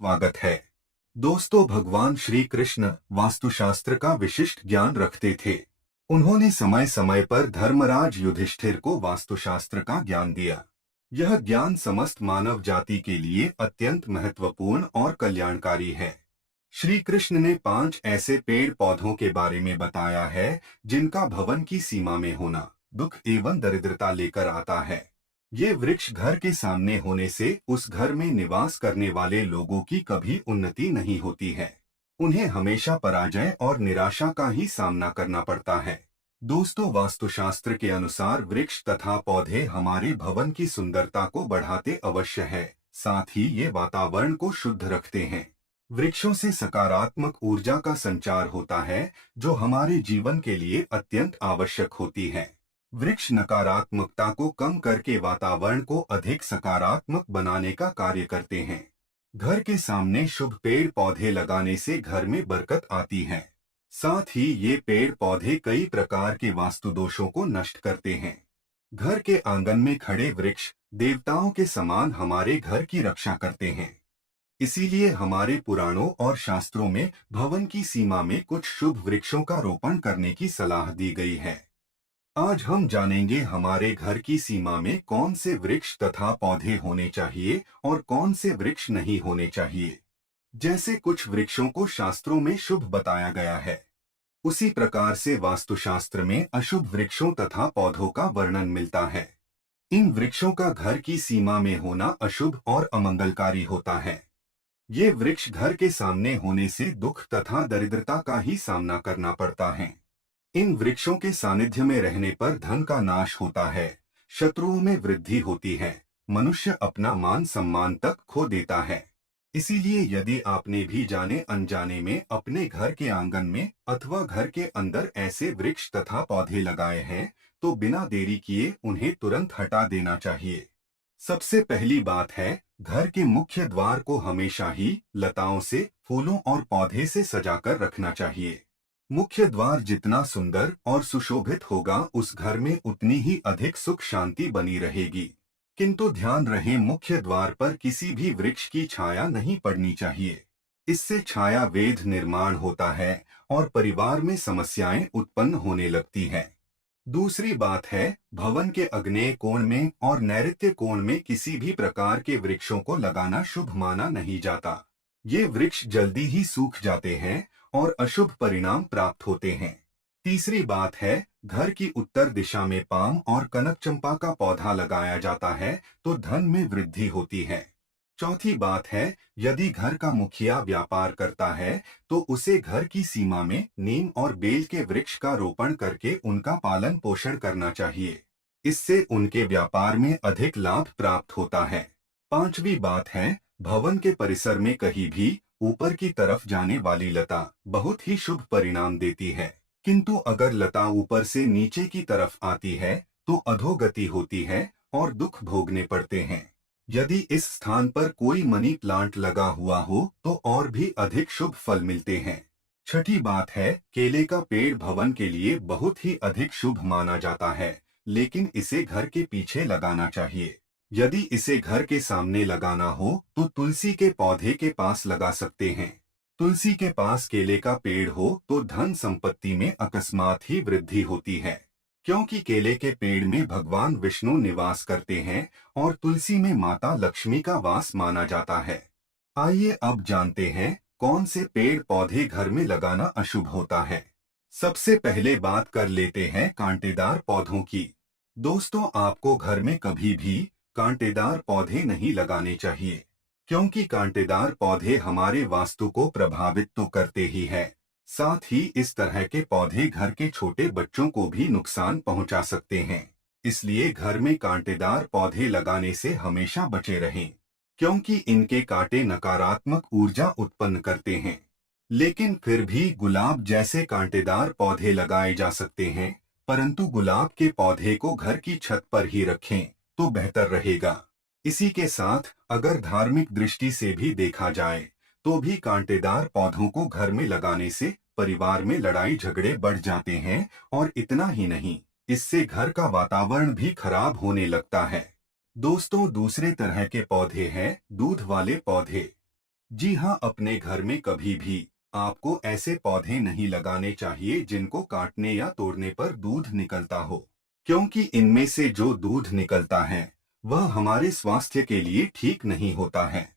स्वागत है। दोस्तों, भगवान श्री कृष्ण वास्तुशास्त्र का विशिष्ट ज्ञान रखते थे। उन्होंने समय समय पर धर्मराज युधिष्ठिर को वास्तुशास्त्र का ज्ञान दिया। यह ज्ञान समस्त मानव जाति के लिए अत्यंत महत्वपूर्ण और कल्याणकारी है। श्री कृष्ण ने 5 ऐसे पेड़ पौधों के बारे में बताया है जिनका भवन की सीमा में होना दुख एवं दरिद्रता लेकर आता है। ये वृक्ष घर के सामने होने से उस घर में निवास करने वाले लोगों की कभी उन्नति नहीं होती है। उन्हें हमेशा पराजय और निराशा का ही सामना करना पड़ता है। दोस्तों, वास्तुशास्त्र के अनुसार वृक्ष तथा पौधे हमारे भवन की सुंदरता को बढ़ाते अवश्य है, साथ ही ये वातावरण को शुद्ध रखते हैं। वृक्षों से सकारात्मक ऊर्जा का संचार होता है, जो हमारे जीवन के लिए अत्यंत आवश्यक होती है। वृक्ष नकारात्मकता को कम करके वातावरण को अधिक सकारात्मक बनाने का कार्य करते हैं। घर के सामने शुभ पेड़ पौधे लगाने से घर में बरकत आती है। साथ ही ये पेड़ पौधे कई प्रकार के वास्तु दोषों को नष्ट करते हैं। घर के आंगन में खड़े वृक्ष देवताओं के समान हमारे घर की रक्षा करते हैं। इसीलिए हमारे पुराणों और शास्त्रों में भवन की सीमा में कुछ शुभ वृक्षों का रोपण करने की सलाह दी गई है। आज हम जानेंगे हमारे घर की सीमा में कौन से वृक्ष तथा पौधे होने चाहिए और कौन से वृक्ष नहीं होने चाहिए। जैसे कुछ वृक्षों को शास्त्रों में शुभ बताया गया है, उसी प्रकार से वास्तुशास्त्र में अशुभ वृक्षों तथा पौधों का वर्णन मिलता है। इन वृक्षों का घर की सीमा में होना अशुभ और अमंगलकारी होता है। ये वृक्ष घर के सामने होने से दुख तथा दरिद्रता का ही सामना करना पड़ता है। इन वृक्षों के सानिध्य में रहने पर धन का नाश होता है, शत्रुओं में वृद्धि होती है, मनुष्य अपना मान सम्मान तक खो देता है। इसीलिए यदि आपने भी जाने अनजाने में अपने घर के आंगन में अथवा घर के अंदर ऐसे वृक्ष तथा पौधे लगाए हैं, तो बिना देरी किए उन्हें तुरंत हटा देना चाहिए। सबसे पहली बात है, घर के मुख्य द्वार को हमेशा ही लताओं से, फूलों और पौधे से सजाकर रखना चाहिए। मुख्य द्वार जितना सुंदर और सुशोभित होगा, उस घर में उतनी ही अधिक सुख शांति बनी रहेगी। किंतु ध्यान रहे, मुख्य द्वार पर किसी भी वृक्ष की छाया नहीं पड़नी चाहिए। इससे छाया वेध निर्माण होता है और परिवार में समस्याएं उत्पन्न होने लगती हैं। दूसरी बात है, भवन के आग्नेय कोण में और नैऋत्य कोण में किसी भी प्रकार के वृक्षों को लगाना शुभ माना नहीं जाता। ये वृक्ष जल्दी ही सूख जाते हैं और अशुभ परिणाम प्राप्त होते हैं। तीसरी बात है, घर की उत्तर दिशा में पाम और कनक चंपा का पौधा लगाया जाता है तो धन में वृद्धि होती है। चौथी बात है, यदि घर का मुखिया व्यापार करता है तो उसे घर की सीमा में नीम और बेल के वृक्ष का रोपण करके उनका पालन पोषण करना चाहिए। इससे उनके व्यापार में अधिक लाभ प्राप्त होता है। पांचवी बात है, भवन के परिसर में कहीं भी ऊपर की तरफ जाने वाली लता बहुत ही शुभ परिणाम देती है, किंतु अगर लता ऊपर से नीचे की तरफ आती है तो अधोगति होती है और दुख भोगने पड़ते हैं। यदि इस स्थान पर कोई मनी प्लांट लगा हुआ हो तो और भी अधिक शुभ फल मिलते हैं। छठी बात है, केले का पेड़ भवन के लिए बहुत ही अधिक शुभ माना जाता है, लेकिन इसे घर के पीछे लगाना चाहिए। यदि इसे घर के सामने लगाना हो तो तुलसी के पौधे के पास लगा सकते हैं। तुलसी के पास केले का पेड़ हो तो धन संपत्ति में अकस्मात ही वृद्धि होती है, क्योंकि केले के पेड़ में भगवान विष्णु निवास करते हैं और तुलसी में माता लक्ष्मी का वास माना जाता है। आइए अब जानते हैं कौन से पेड़ पौधे घर में लगाना अशुभ होता है। सबसे पहले बात कर लेते हैं कांटेदार पौधों की। दोस्तों, आपको घर में कभी भी कांटेदार पौधे नहीं लगाने चाहिए, क्योंकि कांटेदार पौधे हमारे वास्तु को प्रभावित तो करते ही है, साथ ही इस तरह के पौधे घर के छोटे बच्चों को भी नुकसान पहुंचा सकते हैं। इसलिए घर में कांटेदार पौधे लगाने से हमेशा बचे रहें, क्योंकि इनके कांटे नकारात्मक ऊर्जा उत्पन्न करते हैं। लेकिन फिर भी गुलाब जैसे कांटेदार पौधे लगाए जा सकते हैं, परंतु गुलाब के पौधे को घर की छत पर ही रखें तो बेहतर रहेगा। इसी के साथ अगर धार्मिक दृष्टि से भी देखा जाए तो भी कांटेदार पौधों को घर में लगाने से परिवार में लड़ाई झगड़े बढ़ जाते हैं, और इतना ही नहीं, इससे घर का वातावरण भी खराब होने लगता है। दोस्तों, दूसरे तरह के पौधे हैं दूध वाले पौधे। जी हाँ, अपने घर में कभी भी आपको ऐसे पौधे नहीं लगाने चाहिए जिनको काटने या तोड़ने पर दूध निकलता हो, क्योंकि इनमें से जो दूध निकलता है वह हमारे स्वास्थ्य के लिए ठीक नहीं होता है।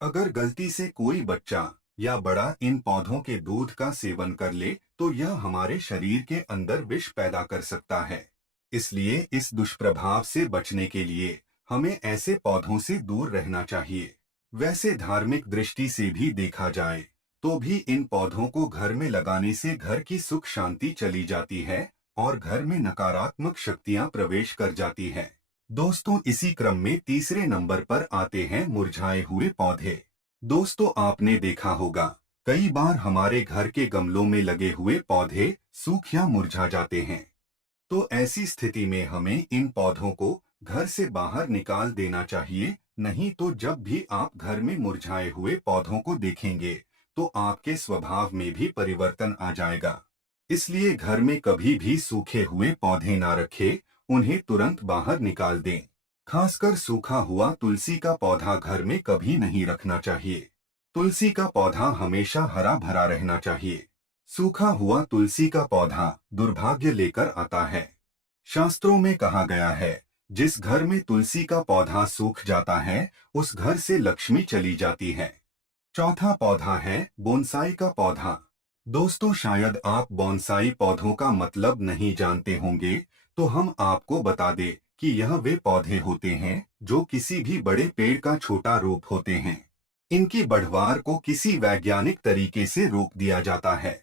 अगर गलती से कोई बच्चा या बड़ा इन पौधों के दूध का सेवन कर ले तो यह हमारे शरीर के अंदर विष पैदा कर सकता है। इसलिए इस दुष्प्रभाव से बचने के लिए हमें ऐसे पौधों से दूर रहना चाहिए। वैसे धार्मिक दृष्टि से भी देखा जाए तो भी इन पौधों को घर में लगाने से घर की सुख शांति चली जाती है और घर में नकारात्मक शक्तियां प्रवेश कर जाती है। दोस्तों, इसी क्रम में तीसरे नंबर पर आते हैं मुरझाए हुए पौधे। दोस्तों, आपने देखा होगा कई बार हमारे घर के गमलों में लगे हुए पौधे सूख या मुरझा जाते हैं। तो ऐसी स्थिति में हमें इन पौधों को घर से बाहर निकाल देना चाहिए, नहीं तो जब भी आप घर में मुरझाए हुए पौधों को देखेंगे तो आपके स्वभाव में भी परिवर्तन आ जाएगा। इसलिए घर में कभी भी सूखे हुए पौधे ना रखें, उन्हें तुरंत बाहर निकाल दें। खासकर सूखा हुआ तुलसी का पौधा घर में कभी नहीं रखना चाहिए। तुलसी का पौधा हमेशा हरा भरा रहना चाहिए। सूखा हुआ तुलसी का पौधा दुर्भाग्य लेकर आता है। शास्त्रों में कहा गया है, जिस घर में तुलसी का पौधा सूख जाता है उस घर से लक्ष्मी चली जाती है। चौथा पौधा है बोनसाई का पौधा। दोस्तों, शायद आप बोनसाई पौधों का मतलब नहीं जानते होंगे, तो हम आपको बता दें कि यह वे पौधे होते हैं जो किसी भी बड़े पेड़ का छोटा रूप होते हैं। इनकी बढ़वार को किसी वैज्ञानिक तरीके से रोक दिया जाता है।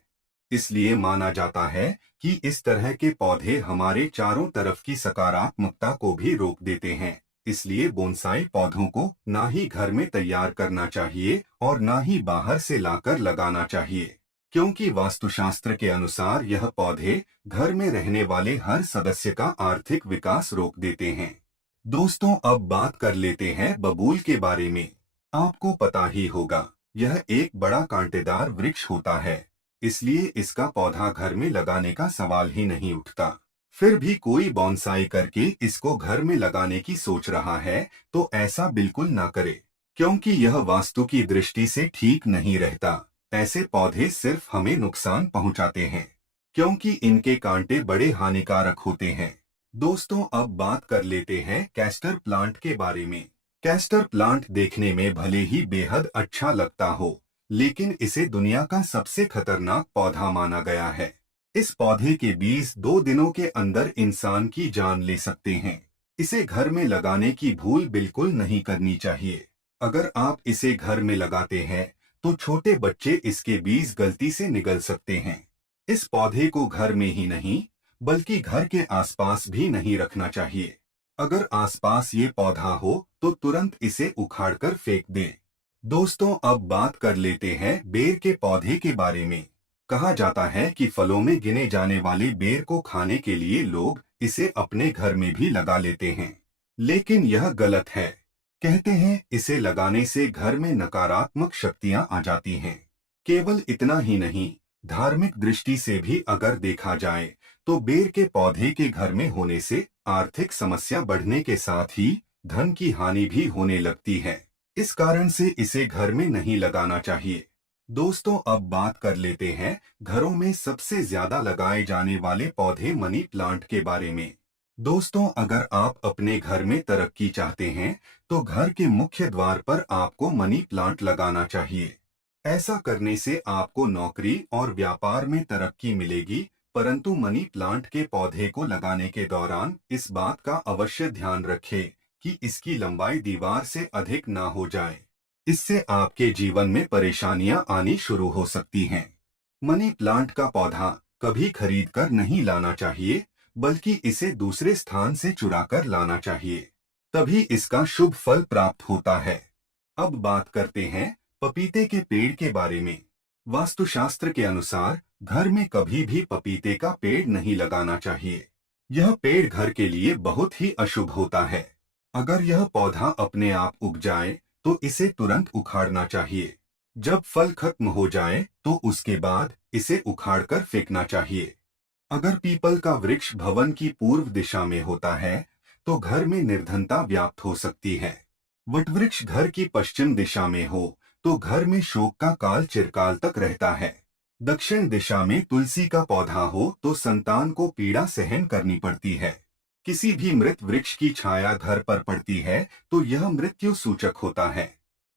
इसलिए माना जाता है कि इस तरह के पौधे हमारे चारों तरफ की सकारात्मकता को भी रोक देते हैं। इसलिए बोनसाई पौधों को ना ही घर में तैयार करना चाहिए और ना ही बाहर से लाकर लगाना चाहिए, क्योंकि वास्तुशास्त्र के अनुसार यह पौधे घर में रहने वाले हर सदस्य का आर्थिक विकास रोक देते हैं। दोस्तों, अब बात कर लेते हैं बबूल के बारे में। आपको पता ही होगा, यह एक बड़ा कांटेदार वृक्ष होता है, इसलिए इसका पौधा घर में लगाने का सवाल ही नहीं उठता। फिर भी कोई बॉन्साई करके इसको घर में लगाने की सोच रहा है, तो ऐसा बिल्कुल ना करे, क्योंकि यह वास्तु की दृष्टि से ठीक नहीं रहता। ऐसे पौधे सिर्फ हमें नुकसान पहुंचाते हैं, क्योंकि इनके कांटे बड़े हानिकारक होते हैं। दोस्तों, अब बात कर लेते हैं कैस्टर प्लांट के बारे में। कैस्टर प्लांट देखने में भले ही बेहद अच्छा लगता हो, लेकिन इसे दुनिया का सबसे खतरनाक पौधा माना गया है। इस पौधे के बीज 2 दिनों के अंदर इंसान की जान ले सकते हैं। इसे घर में लगाने की भूल बिल्कुल नहीं करनी चाहिए। अगर आप इसे घर में लगाते हैं तो छोटे बच्चे इसके बीज गलती से निगल सकते हैं। इस पौधे को घर में ही नहीं बल्कि घर के आसपास भी नहीं रखना चाहिए। अगर आसपास ये पौधा हो तो तुरंत इसे उखाड़कर फेंक दें। दोस्तों, अब बात कर लेते हैं बेर के पौधे के बारे में। कहा जाता है कि फलों में गिने जाने वाले बेर को खाने के लिए लोग इसे अपने घर में भी लगा लेते हैं, लेकिन यह गलत है। कहते हैं इसे लगाने से घर में नकारात्मक शक्तियां आ जाती हैं। केवल इतना ही नहीं, धार्मिक दृष्टि से भी अगर देखा जाए तो बेर के पौधे के घर में होने से आर्थिक समस्या बढ़ने के साथ ही धन की हानि भी होने लगती है। इस कारण से इसे घर में नहीं लगाना चाहिए। दोस्तों, अब बात कर लेते हैं घरों में सबसे ज्यादा लगाए जाने वाले पौधे मनी प्लांट के बारे में। दोस्तों, अगर आप अपने घर में तरक्की चाहते हैं तो घर के मुख्य द्वार पर आपको मनी प्लांट लगाना चाहिए। ऐसा करने से आपको नौकरी और व्यापार में तरक्की मिलेगी, परंतु मनी प्लांट के पौधे को लगाने के दौरान इस बात का अवश्य ध्यान रखें कि इसकी लंबाई दीवार से अधिक ना हो जाए। इससे आपके जीवन में परेशानियां आनी शुरू हो सकती हैं। मनी प्लांट का पौधा कभी खरीद कर नहीं लाना चाहिए, बल्कि इसे दूसरे स्थान से चुराकर लाना चाहिए, तभी इसका शुभ फल प्राप्त होता है। अब बात करते हैं पपीते के पेड़ के बारे में। वास्तुशास्त्र के अनुसार घर में कभी भी पपीते का पेड़ नहीं लगाना चाहिए। यह पेड़ घर के लिए बहुत ही अशुभ होता है। अगर यह पौधा अपने आप उग जाए तो इसे तुरंत उखाड़ना चाहिए। जब फल खत्म हो जाए तो उसके बाद इसे उखाड़कर फेंकना चाहिए। अगर पीपल का वृक्ष भवन की पूर्व दिशा में होता है तो घर में निर्धनता व्याप्त हो सकती है। वटवृक्ष घर की पश्चिम दिशा में हो तो घर में शोक का काल चिरकाल तक रहता है। दक्षिण दिशा में तुलसी का पौधा हो तो संतान को पीड़ा सहन करनी पड़ती है। किसी भी मृत वृक्ष की छाया घर पर पड़ती है तो यह मृत्यु सूचक होता है।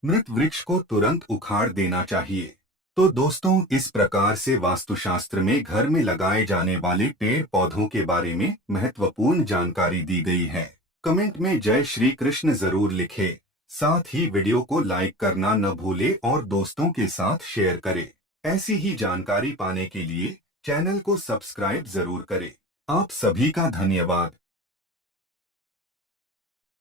मृत वृक्ष को तुरंत उखाड़ देना चाहिए। तो दोस्तों, इस प्रकार से वास्तुशास्त्र में घर में लगाए जाने वाले पेड़ पौधों के बारे में महत्वपूर्ण जानकारी दी गई है। कमेंट में जय श्री कृष्ण जरूर लिखें। साथ ही वीडियो को लाइक करना न भूले और दोस्तों के साथ शेयर करें। ऐसी ही जानकारी पाने के लिए चैनल को सब्सक्राइब जरूर करें। आप सभी का धन्यवाद।